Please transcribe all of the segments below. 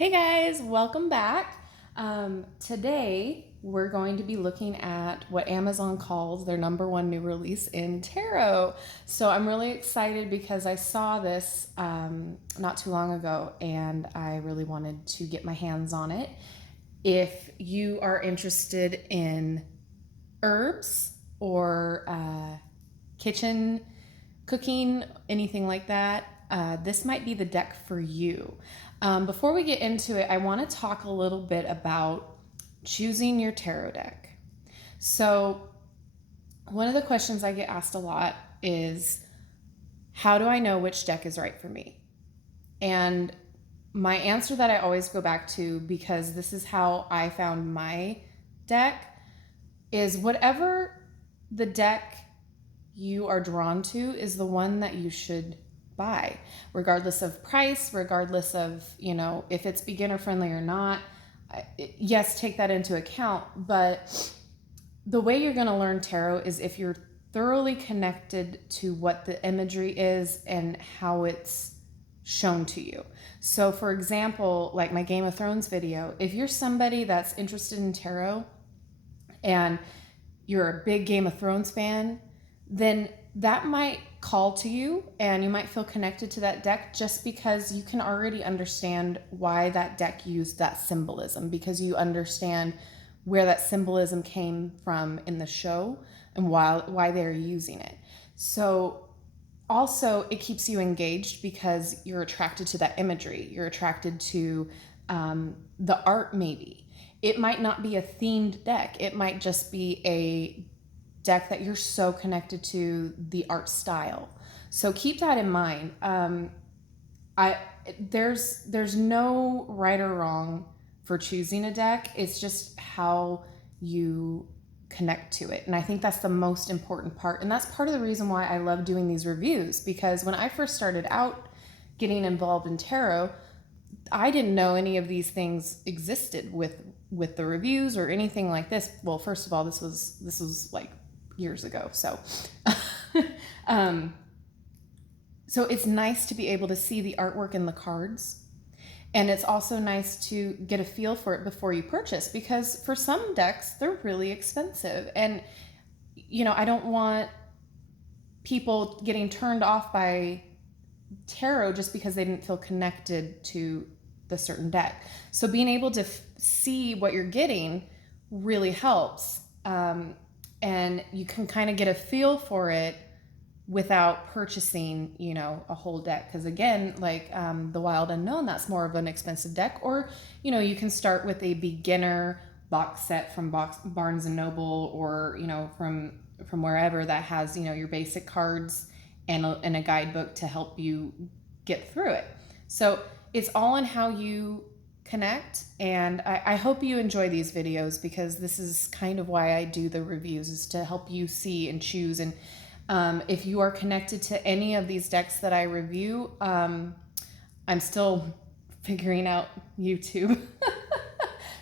Hey guys, welcome back. Today we're going to be looking at what Amazon calls their #1 new release in tarot. So I'm really excited because I saw this not too long ago and I really wanted to get my hands on it. If you are interested in herbs or kitchen cooking, anything like that, this might be the deck for you. Before we get into it, I want to talk a little bit about choosing your tarot deck. So, one of the questions I get asked a lot is, how do I know which deck is right for me? And my answer that I always go back to, because this is how I found my deck, is whatever the deck you are drawn to is the one that you should buy, regardless of price, regardless of, if it's beginner friendly or not. Yes, take that into account, but the way you're going to learn tarot is if you're thoroughly connected to what the imagery is and how it's shown to you. So for example, like my Game of Thrones video, if you're somebody that's interested in tarot and you're a big Game of Thrones fan, then that might call to you and you might feel connected to that deck just because you can already understand why that deck used that symbolism, because you understand where that symbolism came from in the show and why they're using it. So also it keeps you engaged because you're attracted to that imagery. You're attracted to the art maybe. It might not be a themed deck. It might just be a deck that you're so connected to the art style. So keep that in mind. There's no right or wrong for choosing a deck. It's just how you connect to it. And I think that's the most important part. And that's part of the reason why I love doing these reviews, because when I first started out getting involved in tarot, I didn't know any of these things existed with the reviews or anything like this. Well, first of all, this was like years ago. So, so it's nice to be able to see the artwork in the cards. And it's also nice to get a feel for it before you purchase, because for some decks, they're really expensive. And, I don't want people getting turned off by tarot just because they didn't feel connected to the certain deck. So being able to see what you're getting really helps. And you can kind of get a feel for it without purchasing, a whole deck. Because again, like the Wild Unknown, that's more of an expensive deck. Or, you can start with a beginner box set from Barnes and Noble, or, from wherever that has, your basic cards and a guidebook to help you get through it. So it's all in how you connect, and I hope you enjoy these videos, because this is kind of why I do the reviews, is to help you see and choose. And if you are connected to any of these decks that I review, I'm still figuring out YouTube.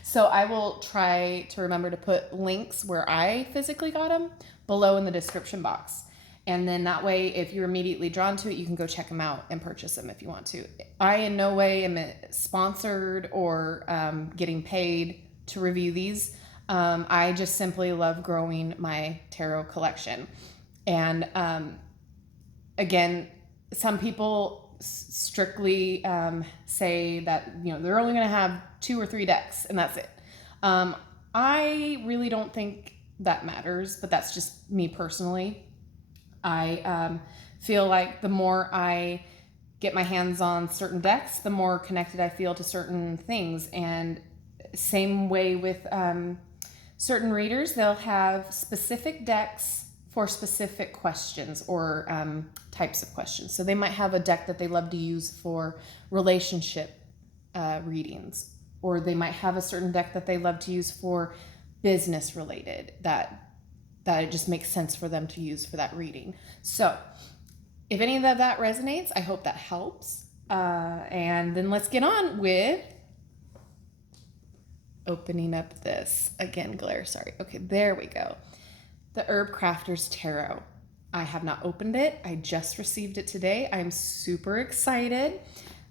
So I will try to remember to put links where I physically got them below in the description box. And then that way, if you're immediately drawn to it, you can go check them out and purchase them if you want to. I in no way am sponsored or getting paid to review these. I just simply love growing my tarot collection. And again, some people strictly say that they're only going to have 2 or 3 decks and that's it. I really don't think that matters, but that's just me personally. I feel like the more I get my hands on certain decks, the more connected I feel to certain things. And same way with certain readers, they'll have specific decks for specific questions or types of questions. So they might have a deck that they love to use for relationship readings, or they might have a certain deck that they love to use for business related, that it just makes sense for them to use for that reading. So if any of that resonates, I hope that helps. And then let's get on with opening up this. Again, glare, sorry. Okay, there we go. The Herbcrafter's Tarot. I have not opened it. I just received it today. I'm super excited.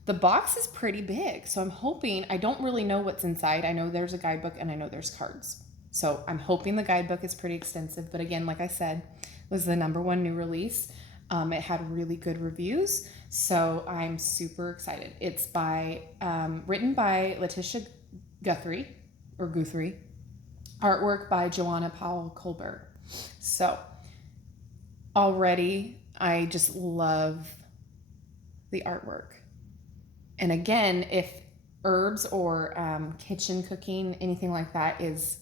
The box is pretty big, so I'm hoping, I don't really know what's inside. I know there's a guidebook and I know there's cards. So I'm hoping the guidebook is pretty extensive, but again, like I said, it was the #1 new release. It had really good reviews, so I'm super excited. It's written by Latish Guthrie, artwork by Joanna Powell Colbert. So already I just love the artwork. And again, if herbs or kitchen cooking, anything like that is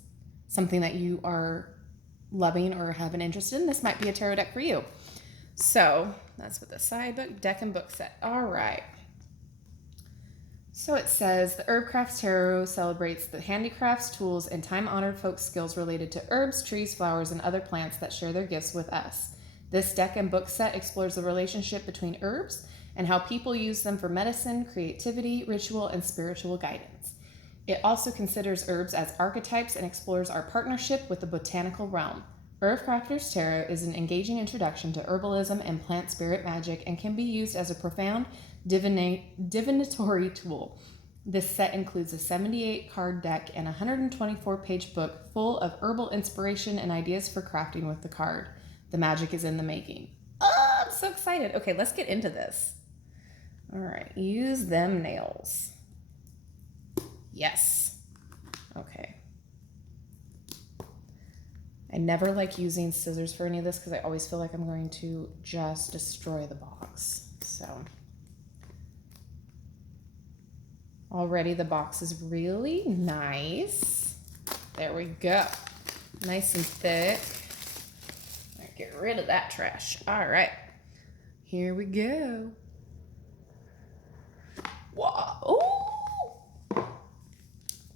something that you are loving or have an interest in, this might be a tarot deck for you. So that's what the side book, deck, and book set. All right. So it says, the Herbcraft Tarot celebrates the handicrafts, tools, and time-honored folk skills related to herbs, trees, flowers, and other plants that share their gifts with us. This deck and book set explores the relationship between herbs and how people use them for medicine, creativity, ritual, and spiritual guidance. It also considers herbs as archetypes and explores our partnership with the botanical realm. Herbcrafter's Tarot is an engaging introduction to herbalism and plant spirit magic and can be used as a profound divinatory tool. This set includes a 78-card deck and a 124-page book full of herbal inspiration and ideas for crafting with the card. The magic is in the making. Oh, I'm so excited. Okay, let's get into this. All right, use them nails. Yes. Okay. I never like using scissors for any of this because I always feel like I'm going to just destroy the box. So already the box is really nice. There we go. Nice and thick. All right, get rid of that trash. All right, here we go. Whoa. Ooh.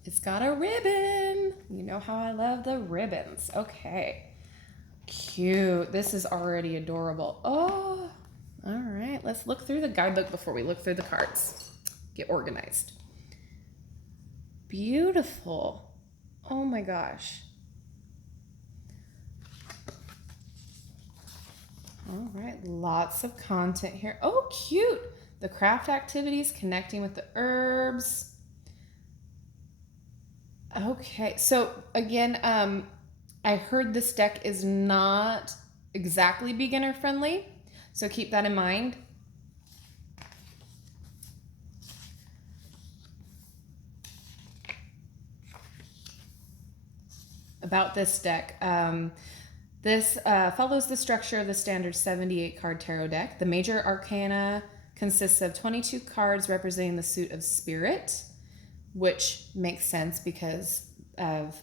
It's got a ribbon. You know how I love the ribbons. Okay. Cute. This is already adorable. Oh, all right. Let's look through the guidebook before we look through the cards. Get organized. Beautiful. Oh my gosh. All right. Lots of content here. Oh, cute. The craft activities, connecting with the herbs. Okay, so again, I heard this deck is not exactly beginner friendly, so keep that in mind. About this deck, this follows the structure of the standard 78-card tarot deck. The major arcana consists of 22 cards representing the suit of spirit, which makes sense because of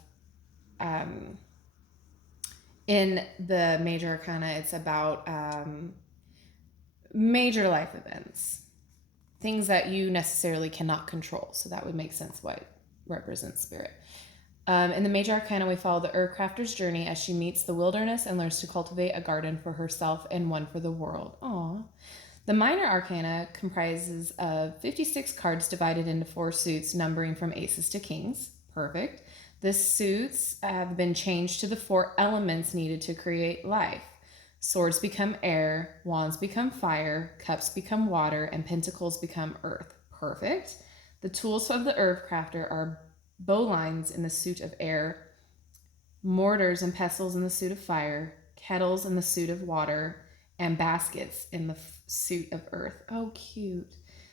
in the major arcana, it's about major life events, things that you necessarily cannot control. So that would make sense why it represents spirit. In the major arcana, we follow the Herbcrafter's journey as she meets the wilderness and learns to cultivate a garden for herself and one for the world. Aww. The minor arcana comprises of 56 cards divided into 4 suits, numbering from aces to kings. Perfect. The suits have been changed to the 4 elements needed to create life. Swords become air, wands become fire, cups become water, and pentacles become earth. Perfect. The tools of the Herbcrafter are bowlines in the suit of air, mortars and pestles in the suit of fire, kettles in the suit of water, and baskets in the suit of earth. Oh, cute.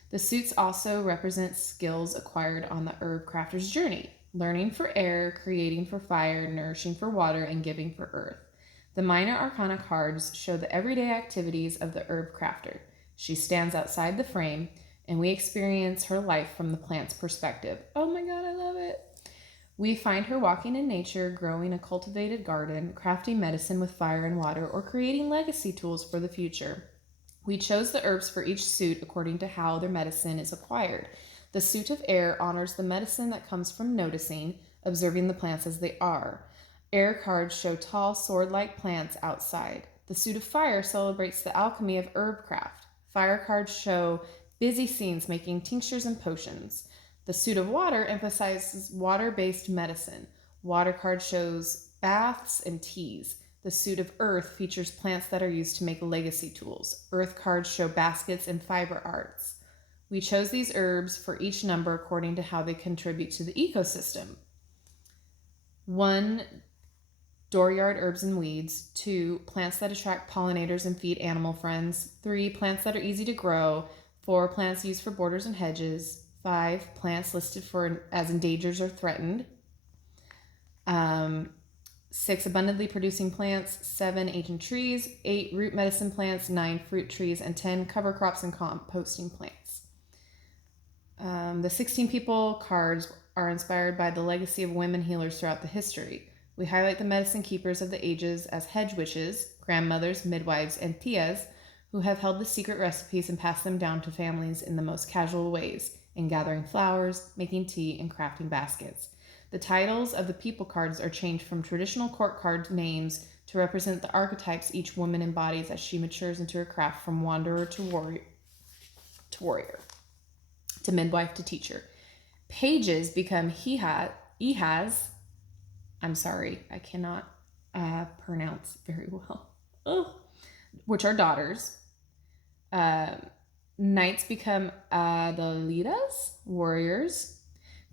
The suits also represent skills acquired on the Herbcrafter's journey. Learning for air, creating for fire, nourishing for water, and giving for earth. The minor arcana cards show the everyday activities of the Herbcrafter. She stands outside the frame, and we experience her life from the plant's perspective. Oh my God, I love it. We find her walking in nature, growing a cultivated garden, crafting medicine with fire and water, or creating legacy tools for the future. We chose the herbs for each suit according to how their medicine is acquired. The suit of air honors the medicine that comes from noticing, observing the plants as they are. Air cards show tall, sword-like plants outside. The suit of fire celebrates the alchemy of herbcraft. Fire cards show busy scenes making tinctures and potions. The suit of water emphasizes water-based medicine. Water card shows baths and teas. The suit of earth features plants that are used to make legacy tools. Earth cards show baskets and fiber arts. We chose these herbs for each number according to how they contribute to the ecosystem. 1, dooryard herbs and weeds. 2, plants that attract pollinators and feed animal friends. 3, plants that are easy to grow. 4, plants used for borders and hedges. 5, plants listed as endangered or threatened. 6, abundantly producing plants. 7, ancient trees. 8, root medicine plants. 9, fruit trees. And 10, cover crops and composting plants. The 16 people cards are inspired by the legacy of women healers throughout the history. We highlight the medicine keepers of the ages as hedge witches, grandmothers, midwives, and tias who have held the secret recipes and passed them down to families in the most casual ways, in gathering flowers, making tea, and crafting baskets. The titles of the people cards are changed from traditional court card names to represent the archetypes each woman embodies as she matures into her craft, from wanderer to warrior, to midwife to teacher. Pages become ehas. I'm sorry, I cannot pronounce very well. Which are daughters. Knights become adalitas, warriors.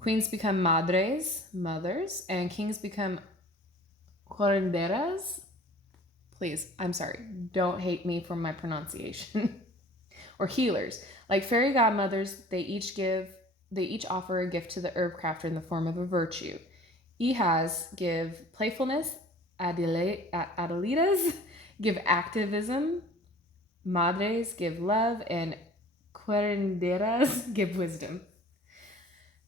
Queens become madres, mothers. And kings become curanderas. Please, I'm sorry, don't hate me for my pronunciation. Or healers. Like fairy godmothers, they each offer a gift to the Herbcrafter in the form of a virtue. Ehas give playfulness, adelitas give activism, madres give love, and curanderas give wisdom.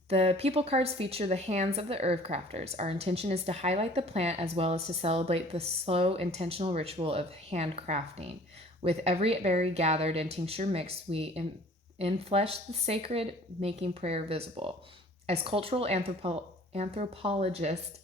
The people cards feature the hands of the Herbcrafters. Our intention is to highlight the plant as well as to celebrate the slow, intentional ritual of handcrafting. With every berry gathered and tincture mixed, we inflesh the sacred, making prayer visible. As cultural anthropologist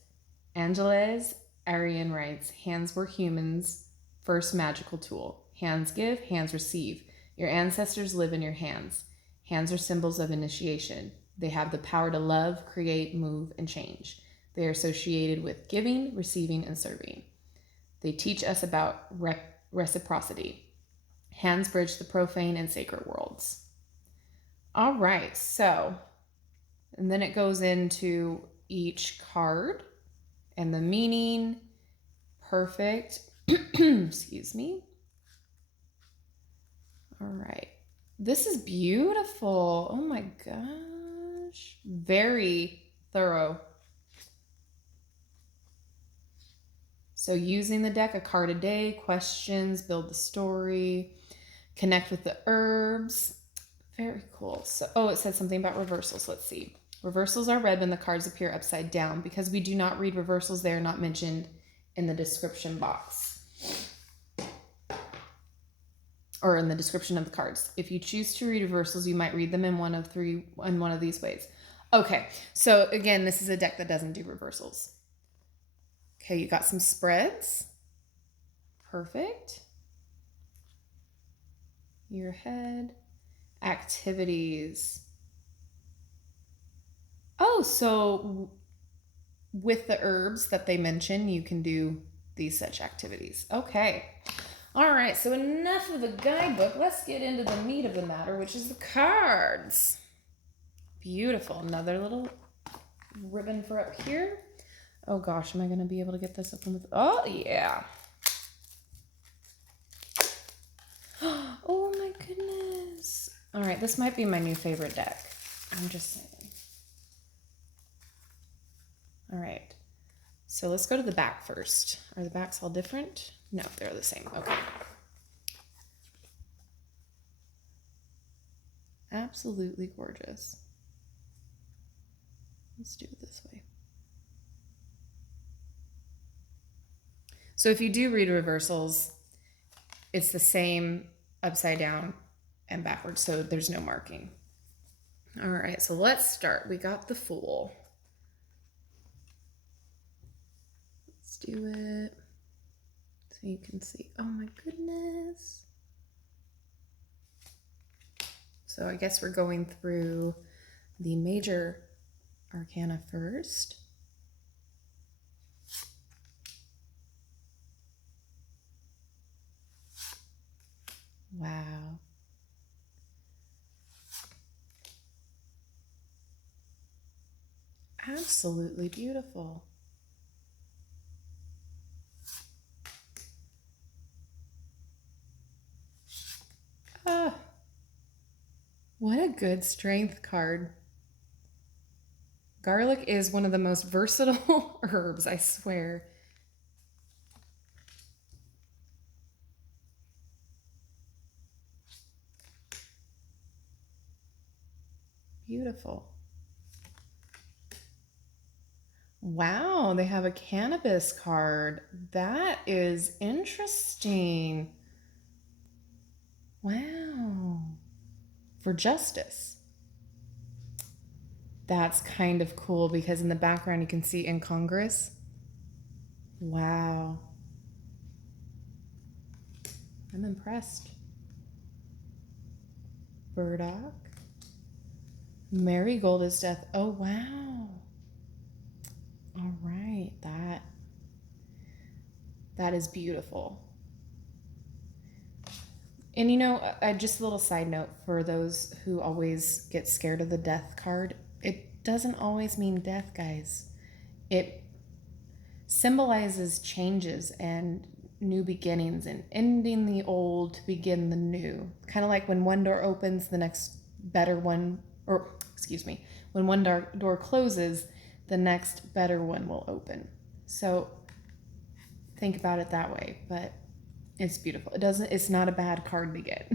Angeles Arian writes, hands were humans' first magical tool. Hands give, hands receive. Your ancestors live in your hands. Hands are symbols of initiation. They have the power to love, create, move, and change. They are associated with giving, receiving, and serving. They teach us about reciprocity. Hands bridge the profane and sacred worlds. All right, so, and then it goes into each card and the meaning. Perfect. Excuse me. All right. This is beautiful. Oh my gosh. Very thorough. So using the deck, a card a day, questions, build the story, connect with the herbs. Very cool. So, it said something about reversals. Let's see. Reversals are read when the cards appear upside down. Because we do not read reversals, they are not mentioned in the description box. Or in the description of the cards. If you choose to read reversals, you might read them in one of these ways. Okay, so again, this is a deck that doesn't do reversals. Okay, you got some spreads. Perfect. Your head. Activities. Oh, so with the herbs that they mention, you can do these such activities. Okay. All right, so enough of the guidebook. Let's get into the meat of the matter, which is the cards. Beautiful. Another little ribbon for up here. Oh gosh, am I going to be able to get this open with... Oh, yeah. Oh my goodness. All right, this might be my new favorite deck. I'm just saying. All right, so let's go to the back first. Are the backs all different? No, they're the same. Okay. Absolutely gorgeous. Let's do it this way. So if you do read reversals, it's the same upside down and backwards, so there's no marking. All right, so let's start. We got the Fool. Let's do it so you can see. Oh my goodness. So I guess we're going through the major arcana first. Wow. Absolutely beautiful. Ah, what a good strength card. Garlic is one of the most versatile herbs, I swear. Beautiful. Wow, they have a cannabis card. That is interesting. Wow. For justice. That's kind of cool because in the background you can see incongruous. Wow. I'm impressed. Burdock. Marigold is death. Oh, wow. All right. That is beautiful. And just a little side note for those who always get scared of the death card, it doesn't always mean death, guys. It symbolizes changes and new beginnings and ending the old to begin the new. Kind of like when one door opens, the next better one, or excuse me, when one door closes, the next better one will open. So think about it that way, but it's beautiful. It's not a bad card to get.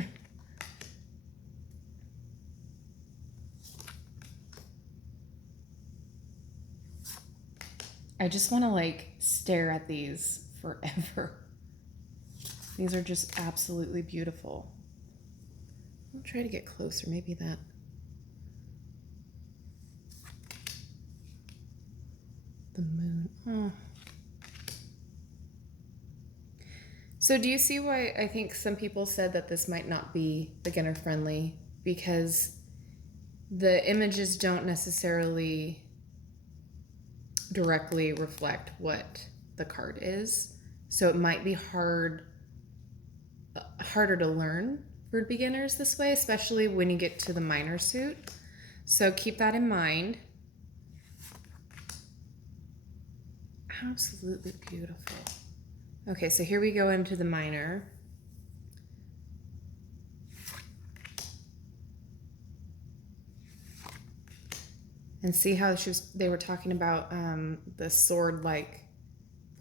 I just want to stare at these forever. These are just absolutely beautiful. I'll try to get closer, maybe that. The moon. Oh. So do you see why I think some people said that this might not be beginner friendly? Because the images don't necessarily directly reflect what the card is. So it might be harder to learn for beginners this way, especially when you get to the minor suit. So keep that in mind. Absolutely beautiful. Okay, so here we go into the minor. And see how they were talking about the sword-like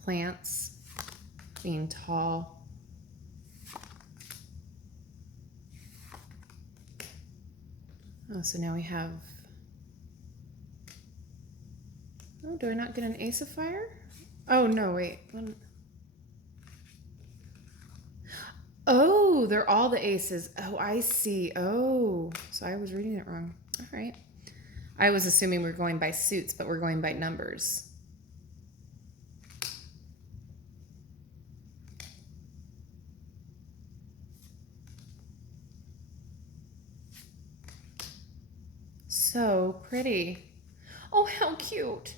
plants being tall. Oh, so now we have... Oh, do I not get an Ace of Fire? Oh, no, wait. Oh, they're all the aces. Oh, I see. Oh, so I was reading it wrong. All right. I was assuming we're going by suits, but we're going by numbers. So pretty. Oh, how cute.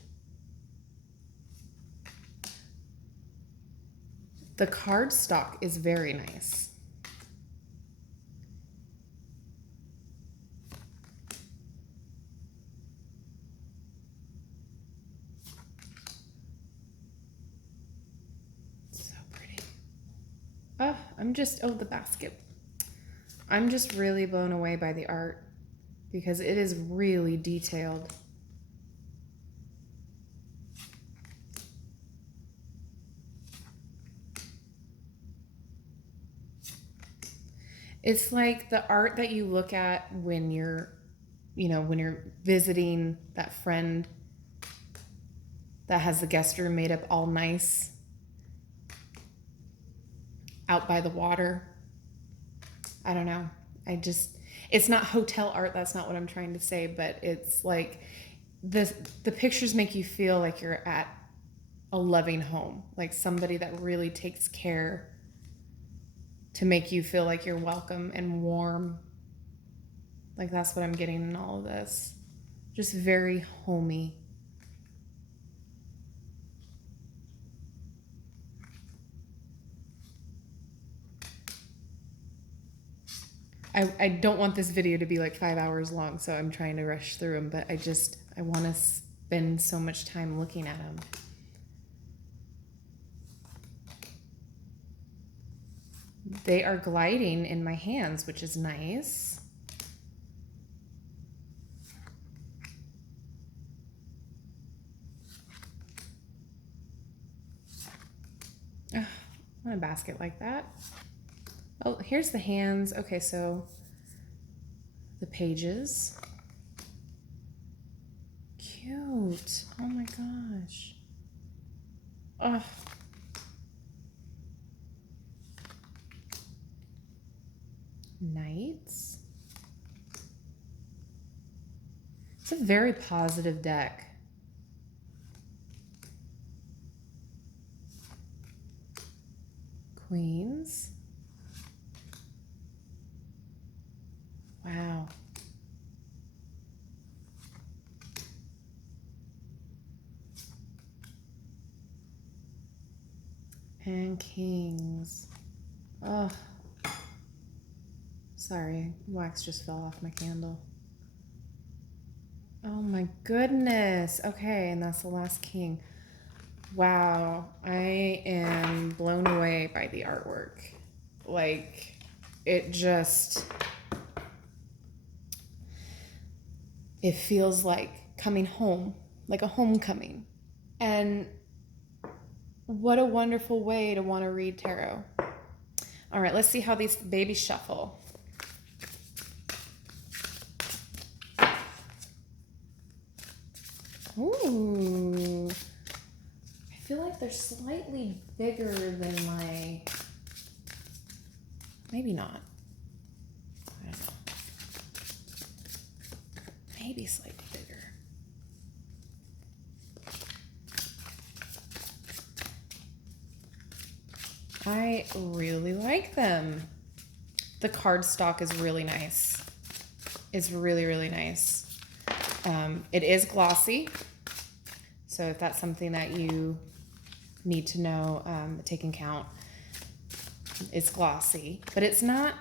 The cardstock is very nice. So pretty. Oh, the basket. I'm just really blown away by the art because it is really detailed. It's like the art that you look at when you're visiting that friend that has the guest room made up all nice out by the water. I don't know. It's not hotel art. That's not what I'm trying to say, but it's like the pictures make you feel like you're at a loving home, like somebody that really takes care to make you feel like you're welcome and warm. Like that's what I'm getting in all of this. Just very homey. I don't want this video to be like 5 hours long, so I'm trying to rush through them, but I want to spend so much time looking at them. They are gliding in my hands, which is nice. Oh, I want a basket like that. Oh, here's the hands. Okay, so the pages. Cute. Oh my gosh. Oh. Knights. It's a very positive deck. Queens. Wow. And kings. Oh. Sorry, wax just fell off my candle. Oh my goodness. Okay, and that's the last king. Wow, I am blown away by the artwork. Like, it just, it feels like coming home, like a homecoming. And what a wonderful way to want to read tarot. All right, let's see how these babies shuffle. Ooh. I feel like they're slightly bigger than my, maybe not. I don't know. Maybe slightly bigger. I really like them. The cardstock is really nice. It's really, really nice. It is glossy. So if that's something that you need to know, take into account, it's glossy, but it's not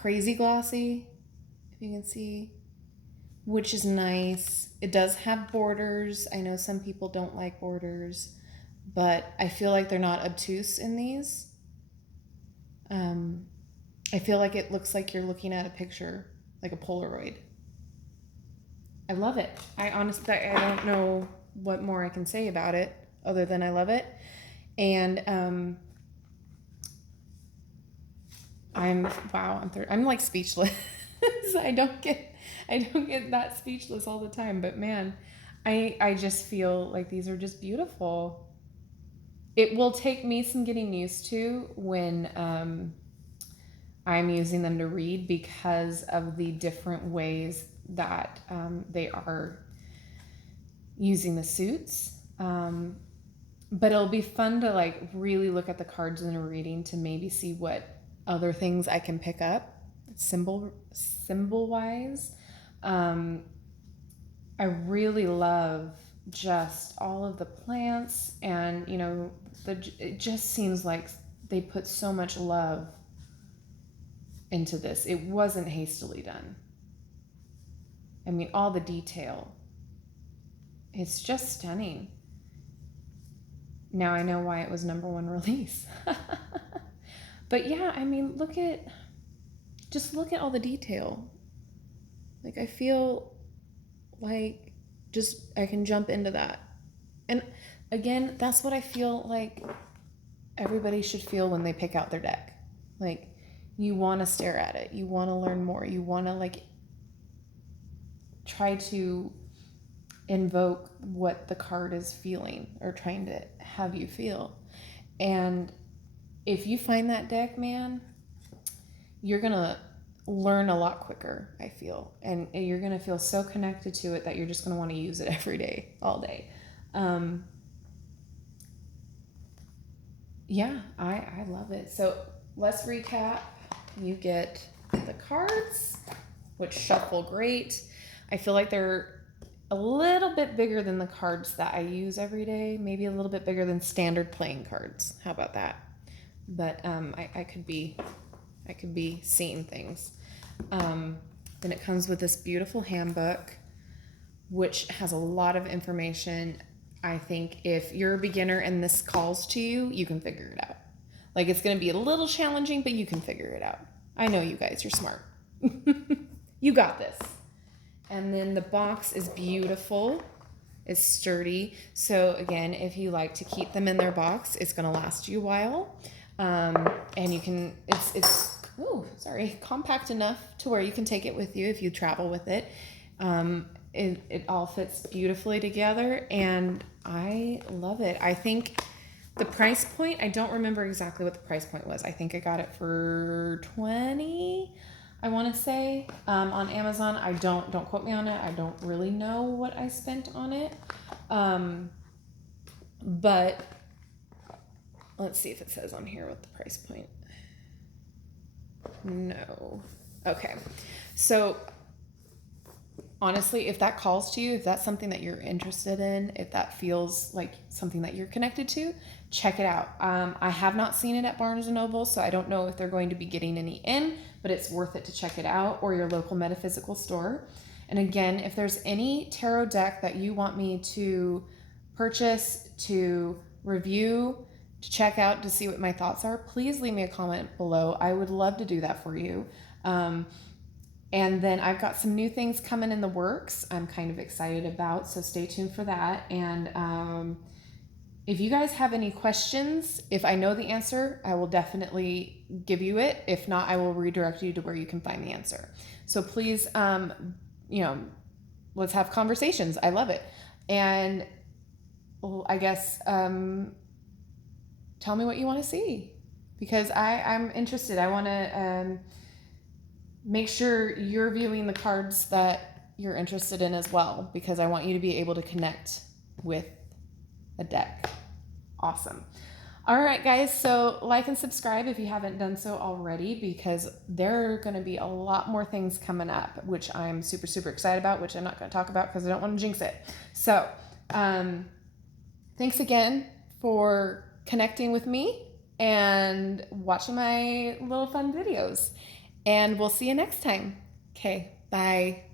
crazy glossy, if you can see, which is nice. It does have borders. I know some people don't like borders, but I feel like they're not obtuse in these. I feel like it looks like you're looking at a picture, like a Polaroid. I love it. I honestly, I don't know what more I can say about it other than I love it. And I'm like speechless. I don't get that speechless all the time, but man, I just feel like these are just beautiful. It will take me some getting used to when I'm using them to read, because of the different ways that they are using the suits. But it'll be fun to like really look at the cards in a reading to maybe see what other things I can pick up symbol wise. I really love just all of the plants, and you know, it just seems like they put so much love into this. It wasn't hastily done. I mean, all the detail. It's just stunning. Now I know why it was #1 release. But yeah, I mean, just look at all the detail. Like, I feel like I can jump into that. And again, that's what I feel like everybody should feel when they pick out their deck. Like, you want to stare at it. You want to learn more. You want to like try to invoke what the card is feeling or trying to have you feel. And if you find that deck, man, you're going to learn a lot quicker, I feel. And you're going to feel so connected to it that you're just going to want to use it every day, all day. Yeah, I love it. So let's recap. You get the cards, which shuffle great. I feel like they're a little bit bigger than the cards that I use every day, maybe a little bit bigger than standard playing cards. How about that? But I could be seeing things. Then it comes with this beautiful handbook. which has a lot of information. I think if you're a beginner and this calls to you, you can figure it out. Like, it's going to be a little challenging, but you can figure it out. I know you guys, you're smart. You got this. And then the box is beautiful. It's sturdy. So again, if you like to keep them in their box, it's going to last you a while. And you can, it's compact enough to where you can take it with you if you travel with it. It all fits beautifully together, and I love it. I think the price point, I don't remember exactly what the price point was. I think I got it for $20, I want to say, on Amazon. Don't quote me on it. I don't really know what I spent on it. But let's see if it says on here what the price point. No. Okay. So honestly, if that calls to you, if that's something that you're interested in, if that feels like something that you're connected to, check it out. I have not seen it at Barnes & Noble, so I don't know if they're going to be getting any in, but it's worth it to check it out, or your local metaphysical store. And again, if there's any tarot deck that you want me to purchase, to review, to check out, to see what my thoughts are, please leave me a comment below. I would love to do that for you. And then I've got some new things coming in the works I'm kind of excited about, so stay tuned for that. And if you guys have any questions, if I know the answer, I will definitely give you it. If not, I will redirect you to where you can find the answer. So please, let's have conversations. I love it. And I guess tell me what you want to see, because I'm interested. I want to make sure you're viewing the cards that you're interested in as well, because I want you to be able to connect with a deck. Awesome. All right, guys. So like and subscribe if you haven't done so already, because there are going to be a lot more things coming up, which I'm super, super excited about, which I'm not going to talk about because I don't want to jinx it. So thanks again for connecting with me and watching my little fun videos. And we'll see you next time. Okay, bye.